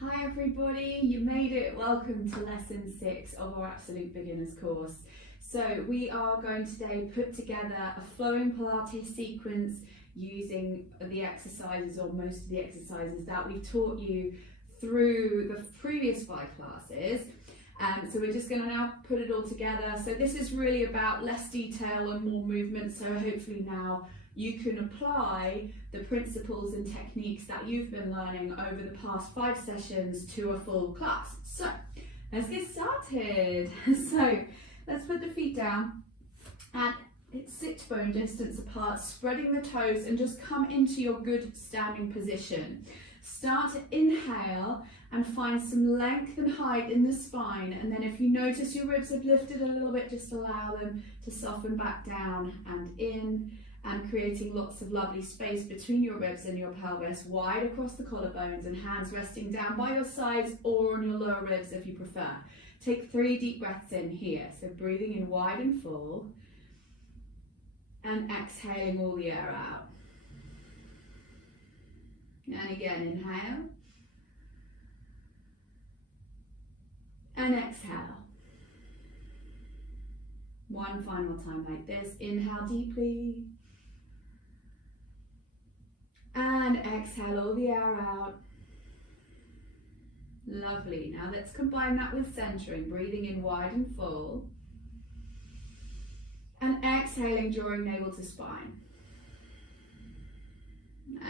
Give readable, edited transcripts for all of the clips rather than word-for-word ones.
Hi everybody, you made it. Welcome to lesson 6 of our Absolute Beginners course. So we are going to today put together a flowing Pilates sequence using the exercises, or most of the exercises that we've taught you through the previous 5 classes. So we're just going to now put it all together. So this is really about less detail and more movement, so hopefully now you can apply the principles and techniques that you've been learning over the past 5 sessions to a full class. So let's get started. So let's put the feet down and sit bone distance apart, spreading the toes, and just come into your good standing position. Start to inhale and find some length and height in the spine, and then if you notice your ribs have lifted a little bit, just allow them to soften back down and in, and creating lots of lovely space between your ribs and your pelvis, wide across the collarbones, and hands resting down by your sides or on your lower ribs if you prefer. Take 3 deep breaths in here, so breathing in wide and full, and exhaling all the air out. And again, inhale, and exhale. One final time like this. Inhale deeply, and exhale all the air out. Lovely. Now let's combine that with centering, breathing in wide and full, and exhaling, drawing navel to spine.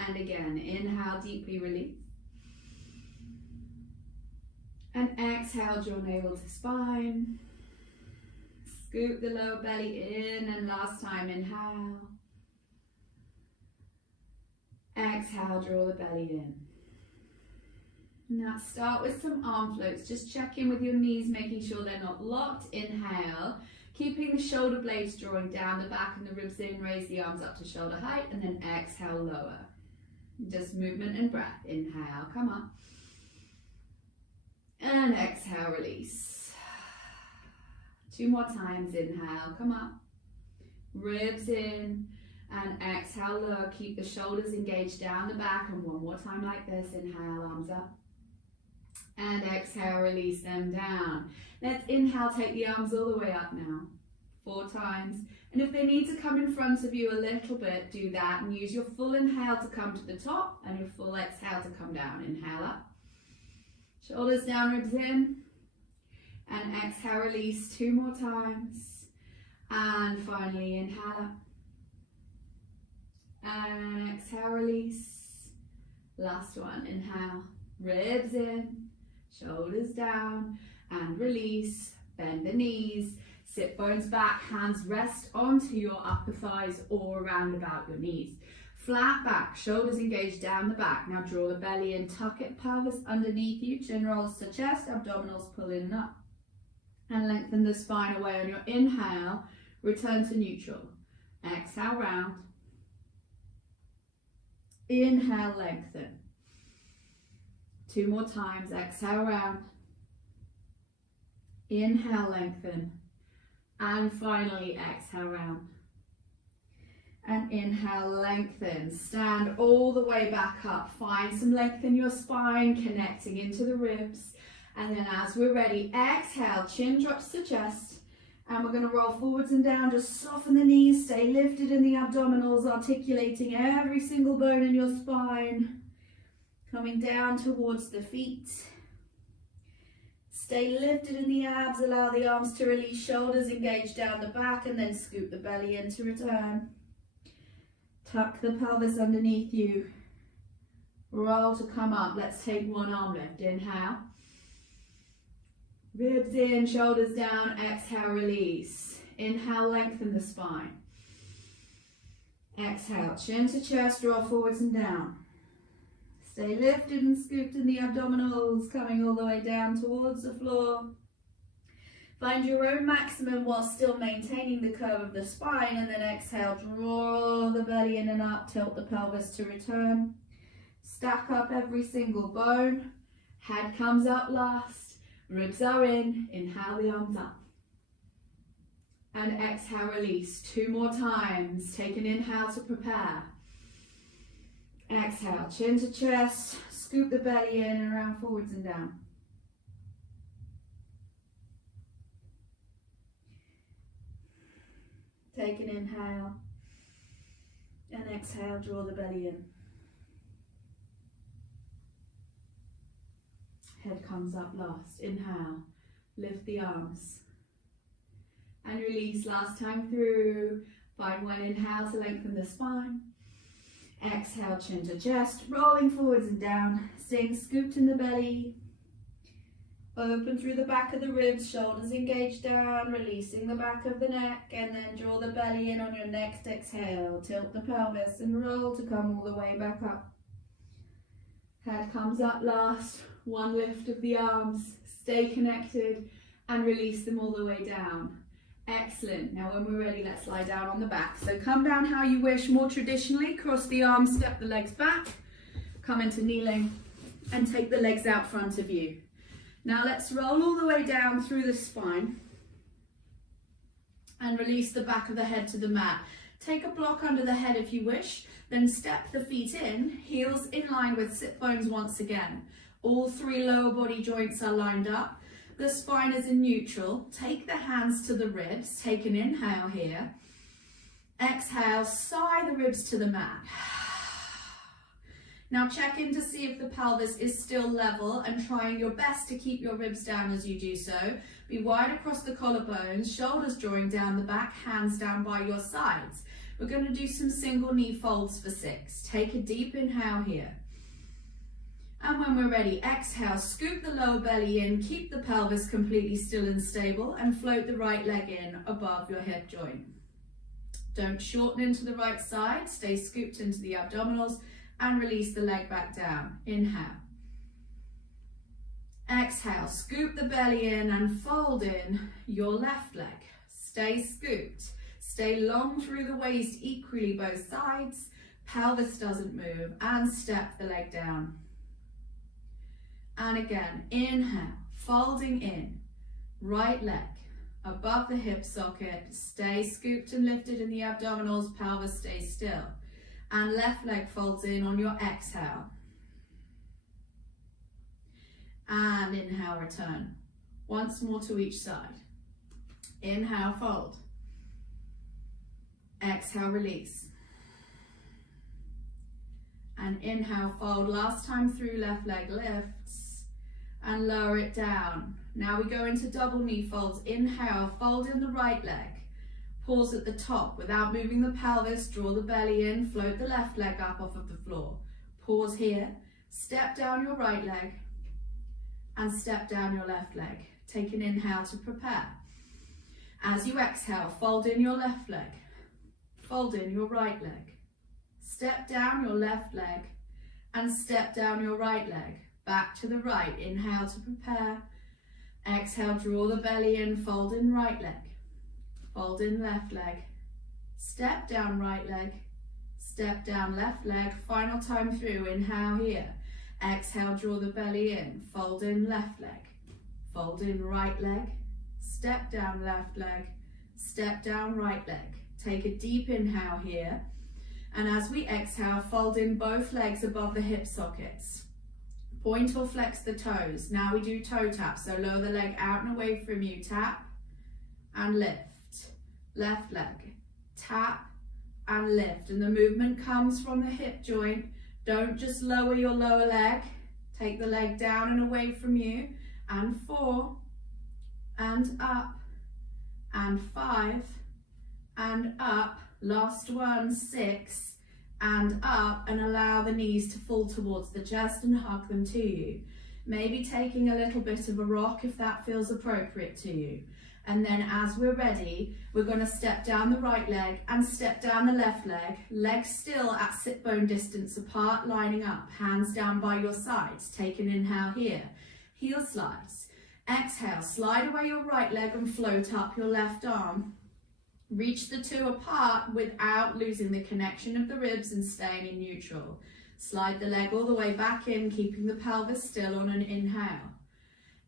And again, inhale, deeply release, and exhale, draw navel to spine. Scoop the lower belly in, and last time, inhale. Exhale, draw the belly in. Now start with some arm floats. Just check in with your knees, making sure they're not locked. Inhale, keeping the shoulder blades drawing down the back and the ribs in. Raise the arms up to shoulder height, and then exhale, lower. Just movement and breath. Inhale, come up. And exhale, release. 2 more times. Inhale, come up. Ribs in. And exhale, lower. Keep the shoulders engaged down the back. And one more time like this. Inhale, arms up. And exhale, release them down. Let's inhale, take the arms all the way up now. 4 times. And if they need to come in front of you a little bit, do that. And use your full inhale to come to the top and your full exhale to come down. Inhale up. Shoulders down, ribs in. And exhale, release 2 more times. And finally, inhale up. And exhale, release. Last one, inhale. Ribs in, shoulders down, and release. Bend the knees. Sit bones back, hands rest onto your upper thighs or around about your knees. Flat back, shoulders engaged down the back. Now draw the belly in, tuck it, pelvis underneath you, chin rolls to chest, abdominals pull in and up. And lengthen the spine away on your inhale, return to neutral. Exhale, round. Inhale, lengthen. 2 more times, exhale, round. Inhale, lengthen. And finally, exhale, round. And inhale, lengthen. Stand all the way back up. Find some length in your spine, connecting into the ribs. And then as we're ready, exhale, chin drops to chest. And we're going to roll forwards and down. Just soften the knees, stay lifted in the abdominals, articulating every single bone in your spine. Coming down towards the feet. Stay lifted in the abs, allow the arms to release, shoulders engaged down the back, and then scoop the belly in to return. Tuck the pelvis underneath you. Roll to come up. Let's take 1 arm lift. Inhale. Ribs in, shoulders down, exhale, release. Inhale, lengthen the spine. Exhale, chin to chest, draw forwards and down. Stay lifted and scooped in the abdominals, coming all the way down towards the floor. Find your own maximum while still maintaining the curve of the spine, and then exhale, draw the belly in and up, tilt the pelvis to return. Stack up every single bone. Head comes up last, ribs are in, inhale the arms up. And exhale, release 2 more times. Take an inhale to prepare. Exhale, chin to chest, scoop the belly in and around forwards and down. Take an inhale and exhale, draw the belly in. Head comes up last. Inhale, lift the arms. And release last time through. Find one inhale to lengthen the spine. Exhale, chin to chest, rolling forwards and down, staying scooped in the belly. Open through the back of the ribs, shoulders engaged down, releasing the back of the neck, and then draw the belly in on your next exhale. Tilt the pelvis and roll to come all the way back up. Head comes up last, one lift of the arms, stay connected and release them all the way down. Excellent. Now when we're ready, let's lie down on the back. So come down how you wish, more traditionally, cross the arms, step the legs back, come into kneeling and take the legs out front of you. Now let's roll all the way down through the spine and release the back of the head to the mat. Take a block under the head if you wish, then step the feet in, heels in line with sit bones once again. All three lower body joints are lined up. The spine is in neutral. Take the hands to the ribs. Take an inhale here. Exhale, sigh the ribs to the mat. Now check in to see if the pelvis is still level and trying your best to keep your ribs down as you do so. Be wide across the collarbones, shoulders drawing down the back, hands down by your sides. We're going to do some single knee folds for 6. Take a deep inhale here. And when we're ready, exhale, scoop the lower belly in, keep the pelvis completely still and stable, and float the right leg in above your hip joint. Don't shorten into the right side, stay scooped into the abdominals, and release the leg back down. Inhale. Exhale, scoop the belly in and fold in your left leg. Stay scooped. Stay long through the waist equally both sides. Pelvis doesn't move, and step the leg down. And again, inhale, folding in, right leg above the hip socket. Stay scooped and lifted in the abdominals, pelvis stays still. And left leg folds in on your exhale. And inhale, return. Once more to each side. Inhale, fold. Exhale, release. And inhale, fold. Last time through, left leg lifts. And lower it down. Now we go into double knee folds. Inhale, fold in the right leg. Pause at the top without moving the pelvis, draw the belly in, float the left leg up off of the floor. Pause here, step down your right leg and step down your left leg. Take an inhale to prepare. As you exhale, fold in your left leg, fold in your right leg. Step down your left leg and step down your right leg. Back to the right, inhale to prepare. Exhale, draw the belly in, fold in right leg. Fold in left leg, step down right leg, step down left leg. Final time through, inhale here. Exhale, draw the belly in, fold in left leg, fold in right leg, step down left leg, step down right leg. Take a deep inhale here. And as we exhale, fold in both legs above the hip sockets. Point or flex the toes. Now we do toe tap, so lower the leg out and away from you. Tap and lift. Left leg, tap and lift, and the movement comes from the hip joint. Don't just lower your lower leg, take the leg down and away from you, and 4, and up, and 5, and up, last one, 6, and up, and allow the knees to fall towards the chest and hug them to you. Maybe taking a little bit of a rock if that feels appropriate to you. And then as we're ready, we're going to step down the right leg and step down the left leg. Legs still at sit bone distance apart, lining up. Hands down by your sides. Take an inhale here. Heel slides. Exhale, slide away your right leg and float up your left arm. Reach the two apart without losing the connection of the ribs and staying in neutral. Slide the leg all the way back in, keeping the pelvis still on an inhale.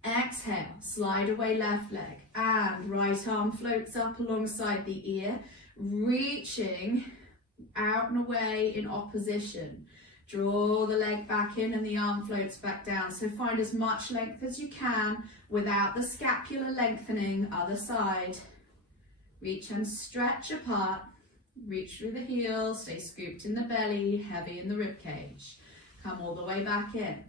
Exhale, slide away left leg and right arm floats up alongside the ear, reaching out and away in opposition. Draw the leg back in and the arm floats back down. So find as much length as you can without the scapular lengthening. Other side. Reach and stretch apart. Reach through the heels. Stay scooped in the belly, heavy in the rib cage. Come all the way back in.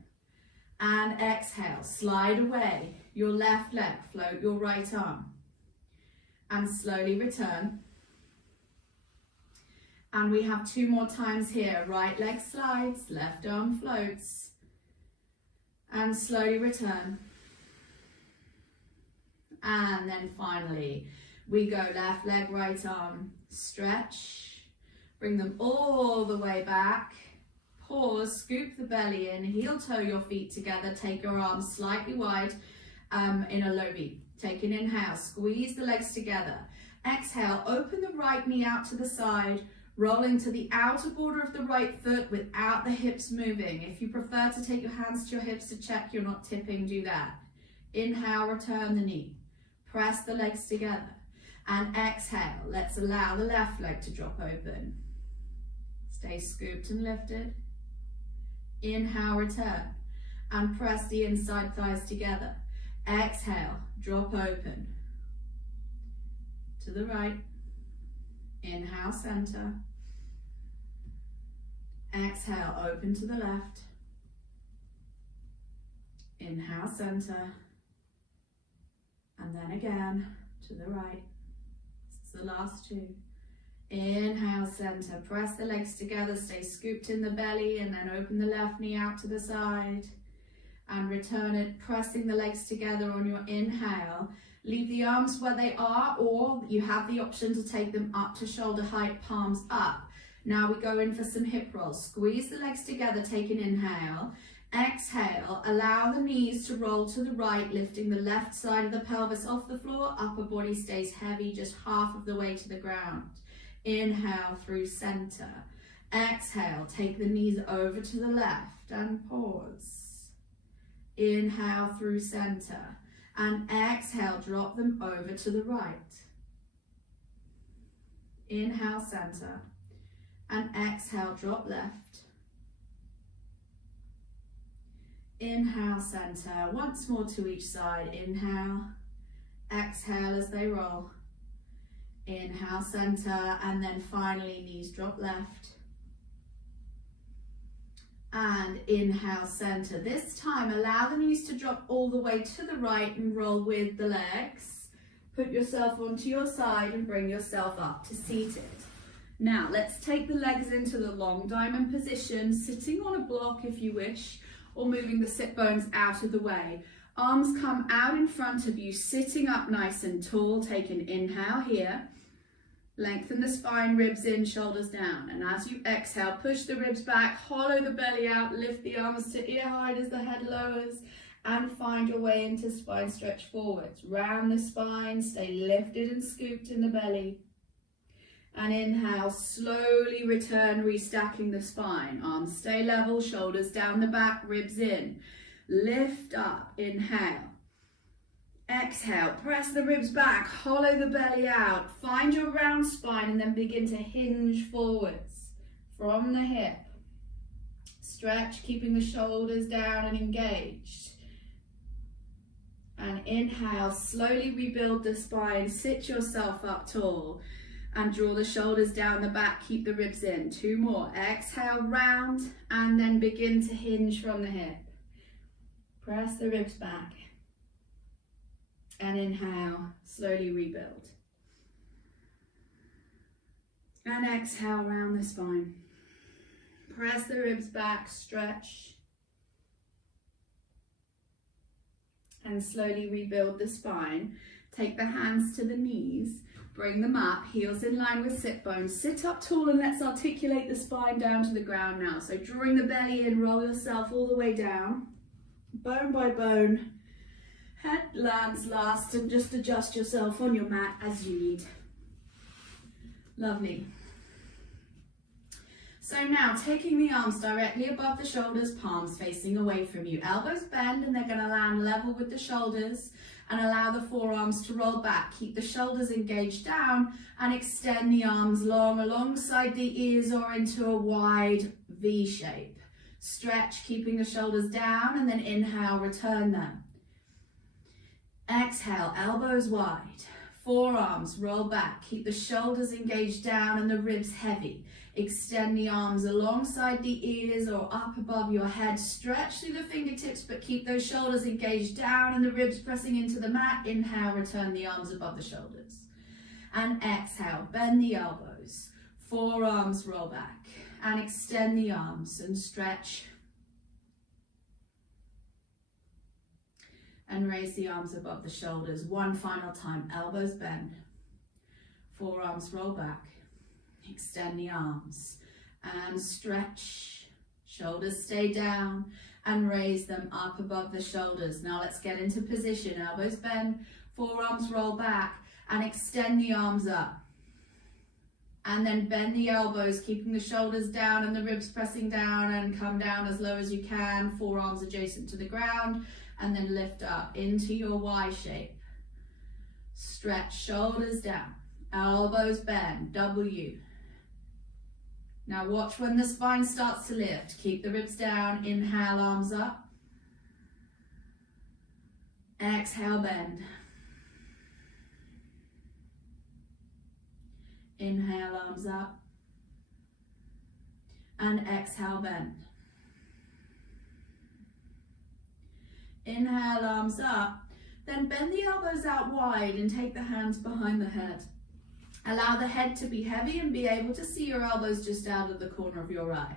And exhale, slide away your left leg, float your right arm. And slowly return. And we have 2 more times here. Right leg slides, left arm floats. And slowly return. And then finally, we go left leg, right arm, stretch. Bring them all the way back. Pause, scoop the belly in, heel toe your feet together. Take your arms slightly wide in a low V. Take an inhale, squeeze the legs together. Exhale, open the right knee out to the side. Rolling to the outer border of the right foot without the hips moving. If you prefer to take your hands to your hips to check you're not tipping, do that. Inhale, return the knee. Press the legs together. And exhale, let's allow the left leg to drop open. Stay scooped and lifted. Inhale, return. And press the inside thighs together. Exhale, drop open. To the right. Inhale, center. Exhale, open to the left. Inhale, center. And then again to the right. This is the last 2. Inhale, center. Press the legs together, stay scooped in the belly, and then open the left knee out to the side. And return it, pressing the legs together on your inhale. Leave the arms where they are, or you have the option to take them up to shoulder height, palms up. Now we go in for some hip rolls. Squeeze the legs together, take an inhale. Exhale, allow the knees to roll to the right, lifting the left side of the pelvis off the floor. Upper body stays heavy, just half of the way to the ground. Inhale through center. Exhale, take the knees over to the left and pause. Inhale through center. And exhale, drop them over to the right. Inhale, center. And exhale, drop left. Inhale, center. Once more to each side. Inhale. Exhale as they roll. Inhale, center. And then finally, knees drop left. And inhale, center. This time, allow the knees to drop all the way to the right and roll with the legs. Put yourself onto your side and bring yourself up to seated. Now, let's take the legs into the long diamond position, sitting on a block if you wish, or moving the sit bones out of the way. Arms come out in front of you, sitting up nice and tall. Take an inhale here. Lengthen the spine, ribs in, shoulders down. And as you exhale, push the ribs back, hollow the belly out, lift the arms to ear height as the head lowers, and find your way into spine stretch forwards. Round the spine, stay lifted and scooped in the belly. And inhale, slowly return, restacking the spine. Arms stay level, shoulders down the back, ribs in. Lift up, inhale. Exhale, press the ribs back, hollow the belly out, find your round spine and then begin to hinge forwards from the hip. Stretch, keeping the shoulders down and engaged. And inhale, slowly rebuild the spine, sit yourself up tall and draw the shoulders down the back, keep the ribs in. 2 more, exhale, round and then begin to hinge from the hip. Press the ribs back. And inhale, slowly rebuild. And exhale, round the spine. Press the ribs back, stretch. And slowly rebuild the spine. Take the hands to the knees, bring them up, heels in line with sit bones. Sit up tall and let's articulate the spine down to the ground now. So drawing the belly in, roll yourself all the way down, bone by bone. Head lands last and just adjust yourself on your mat as you need. Lovely. So now taking the arms directly above the shoulders, palms facing away from you. Elbows bend and they're going to land level with the shoulders and allow the forearms to roll back. Keep the shoulders engaged down and extend the arms long alongside the ears or into a wide V shape. Stretch, keeping the shoulders down, and then inhale, return them. Exhale, elbows wide. Forearms roll back. Keep the shoulders engaged down and the ribs heavy. Extend the arms alongside the ears or up above your head. Stretch through the fingertips, but keep those shoulders engaged down and the ribs pressing into the mat. Inhale, return the arms above the shoulders. And exhale, bend the elbows. Forearms roll back and extend the arms and stretch. And raise the arms above the shoulders. One final time, elbows bend. Forearms roll back. Extend the arms and stretch. Shoulders stay down and raise them up above the shoulders. Now let's get into position. Elbows bend, forearms roll back and extend the arms up. And then bend the elbows, keeping the shoulders down and the ribs pressing down, and come down as low as you can, forearms adjacent to the ground, and then lift up into your Y shape. Stretch, shoulders down, elbows bend, W. Now watch when the spine starts to lift. Keep the ribs down, inhale, arms up. Exhale, bend. Inhale, arms up. And exhale, bend. Inhale, arms up. Then bend the elbows out wide and take the hands behind the head. Allow the head to be heavy and be able to see your elbows just out of the corner of your eye.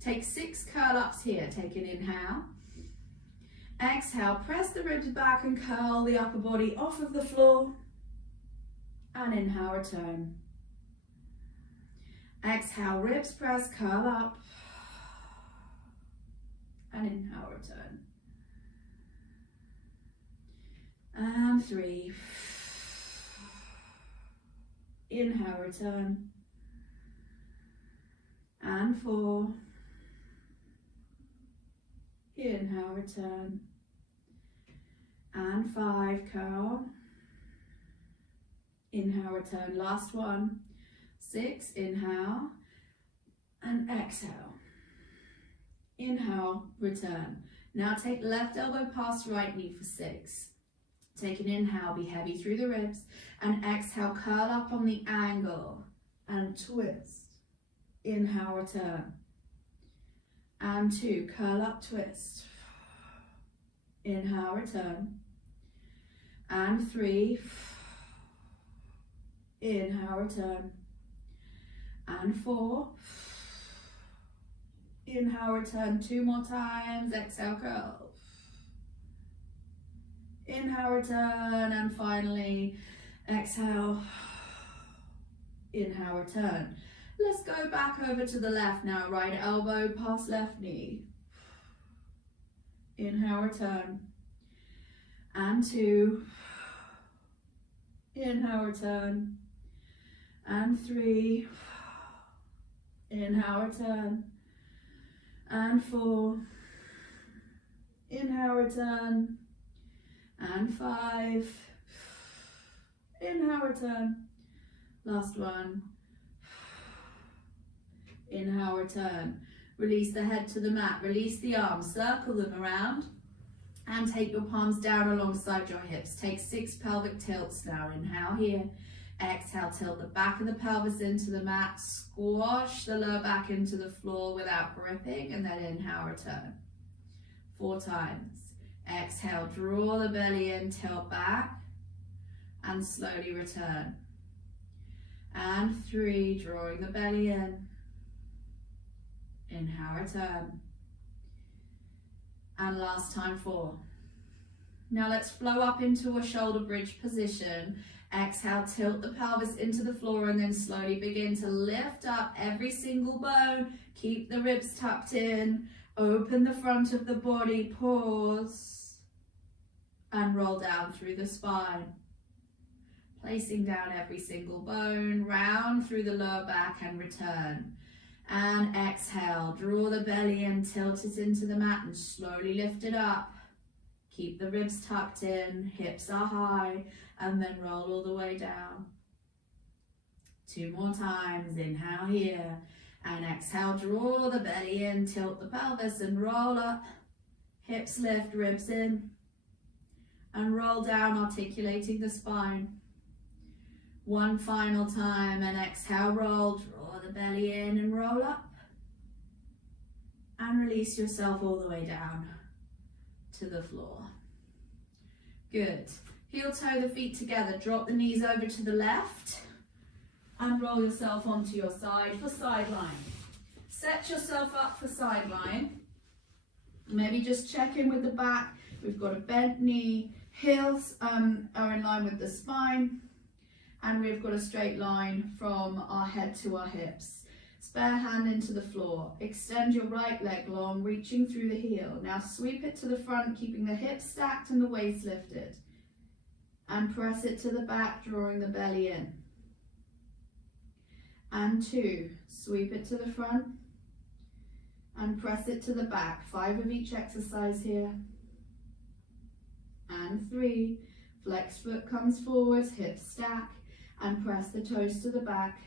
Take 6 curl ups here. Take an inhale. Exhale, press the ribs back and curl the upper body off of the floor. And inhale, return. Exhale, ribs press, curl up. And inhale, return. And 3. Inhale, return. And 4. Inhale, return. And 5, curl. Inhale, return. Last one. 6, inhale. And exhale. Inhale, return. Now take left elbow past right knee for 6. Take an inhale, be heavy through the ribs, and exhale, curl up on the angle and twist. Inhale, return. And 2, curl up, twist. Inhale, return. And 3, inhale, return. And 4, inhale, return. 2 more times, exhale, curl. Inhale, return, and finally, exhale, inhale, return. Let's go back over to the left now, right elbow past left knee. Inhale, return, and 2, inhale, return, and 3, inhale, return, and 4, inhale, return, and 5, inhale, return, last one, inhale, return. Release the head to the mat, release the arms, circle them around, and take your palms down alongside your hips. Take 6 pelvic tilts now. Inhale here, exhale, tilt the back of the pelvis into the mat, squash the lower back into the floor without gripping, and then inhale, return. 4 times. Exhale, draw the belly in, tilt back, and slowly return. And 3, drawing the belly in. Inhale, return. And last time, 4. Now let's flow up into a shoulder bridge position. Exhale, tilt the pelvis into the floor and then slowly begin to lift up every single bone. Keep the ribs tucked in. Open the front of the body, pause. And roll down through the spine. Placing down every single bone, round through the lower back and return. And exhale, draw the belly in, tilt it into the mat and slowly lift it up. Keep the ribs tucked in, hips are high, and then roll all the way down. 2 more times, inhale here, And exhale, draw the belly in, tilt the pelvis and roll up. Hips lift, ribs in. And roll down, articulating the spine. One final time, and exhale, roll, draw the belly in and roll up. And release yourself all the way down to the floor. Good. Heel toe the feet together, drop the knees over to the left and roll yourself onto your side for side line. Set yourself up for side line. Maybe just check in with the back. We've got a bent knee, heels are in line with the spine, and we've got a straight line from our head to our hips. Spare hand into the floor. Extend your right leg long, reaching through the heel. Now sweep it to the front, keeping the hips stacked and the waist lifted. And press it to the back, drawing the belly in. And 2, sweep it to the front and press it to the back. 5 of each exercise here. And 3, flex foot comes forwards, hips stack and press the toes to the back.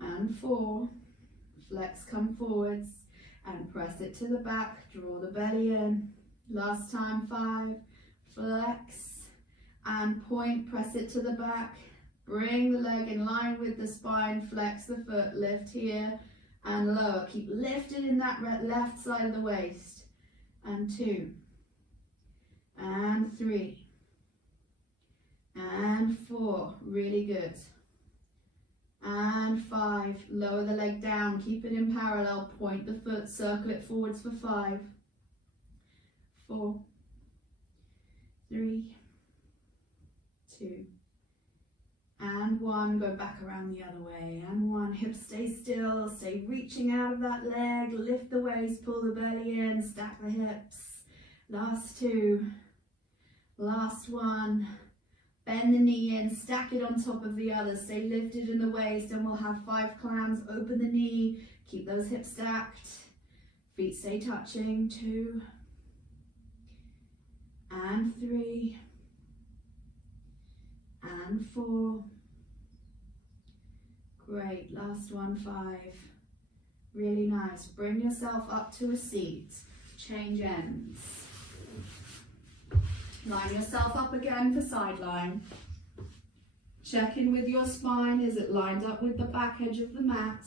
And 4, flex come forwards and press it to the back, draw the belly in. Last time, 5, flex and point, press it to the back, bring the leg in line with the spine, flex the foot, lift here and lower. Keep lifted in that left side of the waist. And 2, and 3, and 4, really good. And 5, lower the leg down, keep it in parallel, point the foot, circle it forwards for 5, 4, 3, 2, and 1, go back around the other way, and 1, hips stay still, stay reaching out of that leg, lift the waist, pull the belly in, stack the hips, last 2, last 1, bend the knee in, stack it on top of the other, stay lifted in the waist, and we'll have 5 clams, open the knee, keep those hips stacked, feet stay touching, 2, and 3, and 4, great, last one, 5, really nice. Bring yourself up to a seat, change ends. Line yourself up again for side line. Check in with your spine, is it lined up with the back edge of the mat?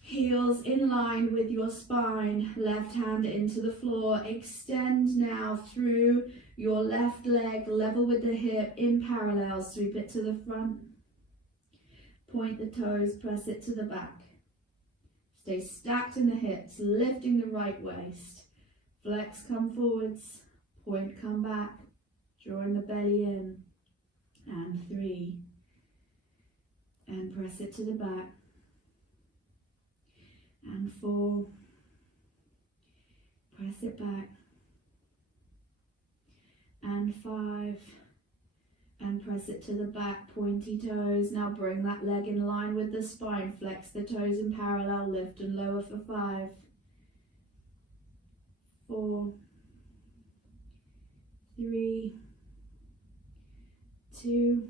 Heels in line with your spine, left hand into the floor. Extend now through your left leg, level with the hip, in parallel, sweep it to the front. Point the toes, press it to the back. Stay stacked in the hips, lifting the right waist. Flex, come forwards, point, come back, drawing the belly in. And 3, and press it to the back. And 4, press it back. And 5, and press it to the back, pointy toes. Now bring that leg in line with the spine, flex the toes in parallel, lift and lower for 5, 4, 3, 2,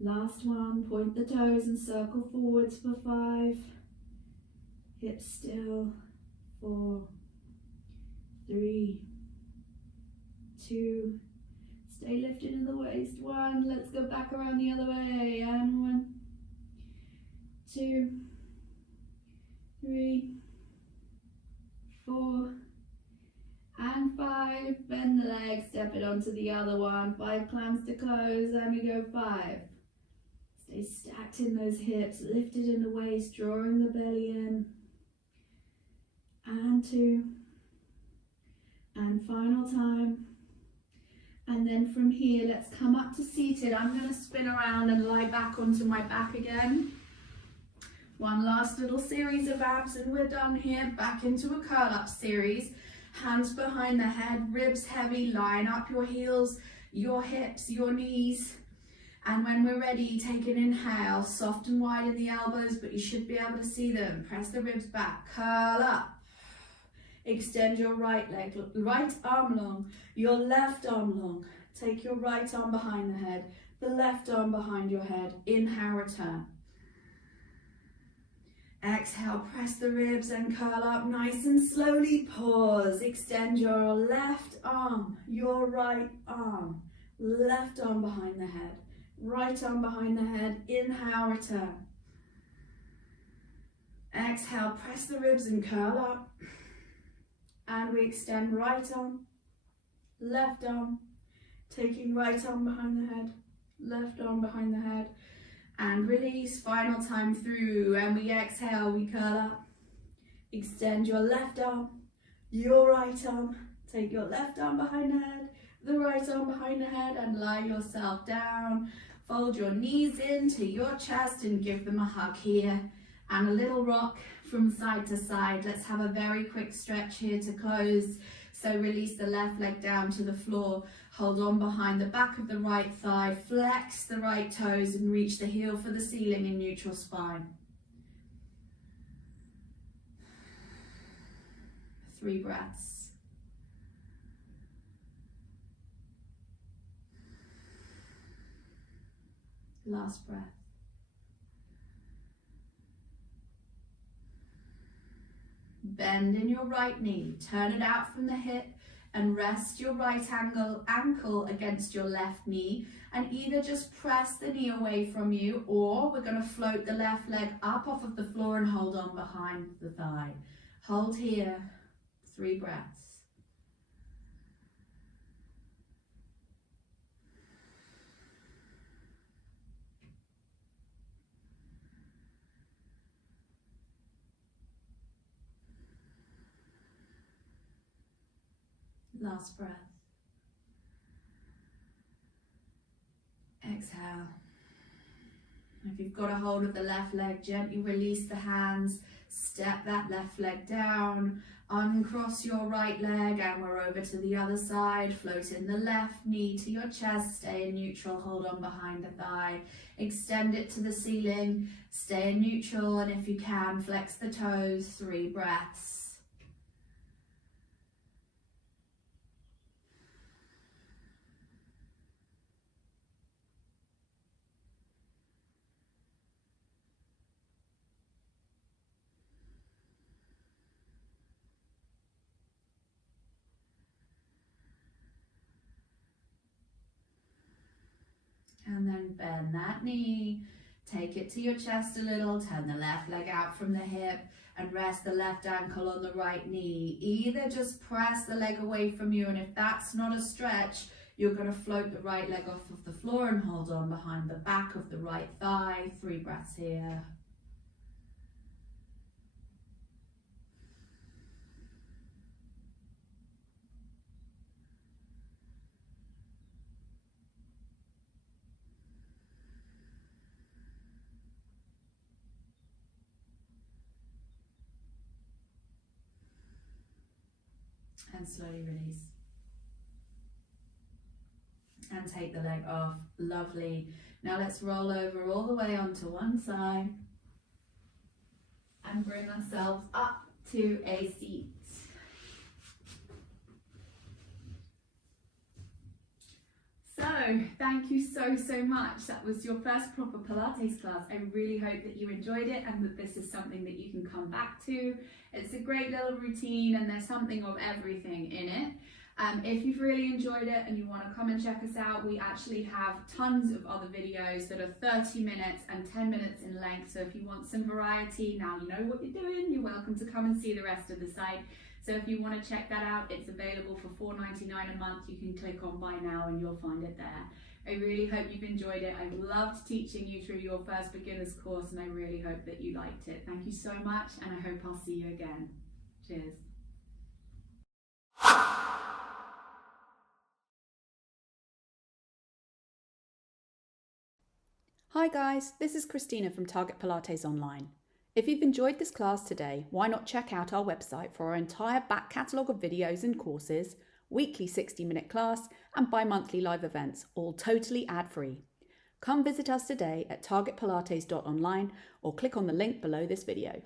last one, point the toes and circle forwards for 5, hips still, 4, 3, 2, stay lifted in the waist, 1, let's go back around the other way, and 1, 2, 3, 4, and 5, bend the leg, step it onto the other one, 5 clams to close, and we go 5. Stay stacked in those hips, lifted in the waist, drawing the belly in, and 2, and final time. And then from here, let's come up to seated. I'm going to spin around and lie back onto my back again. One last little series of abs and we're done here. Back into a curl up series. Hands behind the head, ribs heavy, line up your heels, your hips, your knees. And when we're ready, take an inhale, soft and wide in the elbows, but you should be able to see them. Press the ribs back, curl up. Extend your right leg, right arm long, your left arm long. Take your right arm behind the head, the left arm behind your head. Inhale, return. Exhale, press the ribs and curl up nice and slowly. Pause. Extend your left arm, your right arm. Left arm behind the head. Right arm behind the head. Inhale, return. Exhale, press the ribs and curl up. And we extend right arm, left arm. Taking right arm behind the head, left arm behind the head. And release, final time through. And we exhale, we curl up. Extend your left arm, your right arm. Take your left arm behind the head, the right arm behind the head, and lie yourself down. Fold your knees into your chest and give them a hug here. And a little rock from side to side. Let's have a very quick stretch here to close. So release the left leg down to the floor. Hold on behind the back of the right thigh. Flex the right toes and reach the heel for the ceiling in neutral spine. 3 breaths. Last breath. Bend in your right knee, turn it out from the hip and rest your right ankle against your left knee, and either just press the knee away from you, or we're going to float the left leg up off of the floor and hold on behind the thigh. Hold here, 3 breaths. Last breath. Exhale. If you've got a hold of the left leg, gently release the hands, step that left leg down, uncross your right leg, and we're over to the other side. Float in the left knee to your chest, stay in neutral, hold on behind the thigh, extend it to the ceiling, stay in neutral, and if you can, flex the toes, 3 breaths. And then bend that knee, take it to your chest a little, turn the left leg out from the hip and rest the left ankle on the right knee. Either just press the leg away from you, and if that's not a stretch, you're going to float the right leg off of the floor and hold on behind the back of the right thigh. 3 breaths here. And slowly release. And take the leg off. Lovely. Now let's roll over all the way onto one side and bring ourselves up to a seat. So, thank you so much. That was your first proper Pilates class. I really hope that you enjoyed it and that this is something that you can come back to. It's a great little routine and there's something of everything in it. If you've really enjoyed it and you want to come and check us out, we actually have tons of other videos that are 30 minutes and 10 minutes in length. So if you want some variety, now you know what you're doing, you're welcome to come and see the rest of the site. So if you want to check that out, it's available for $4.99 a month. You can click on buy now and you'll find it there. I really hope you've enjoyed it. I loved teaching you through your first beginner's course and I really hope that you liked it. Thank you so much and I hope I'll see you again. Cheers. Hi guys, this is Christina from Target Pilates Online. If you've enjoyed this class today, why not check out our website for our entire back catalogue of videos and courses, weekly 60-minute class and bi-monthly live events, all totally ad-free. Come visit us today at targetpilates.online or click on the link below this video.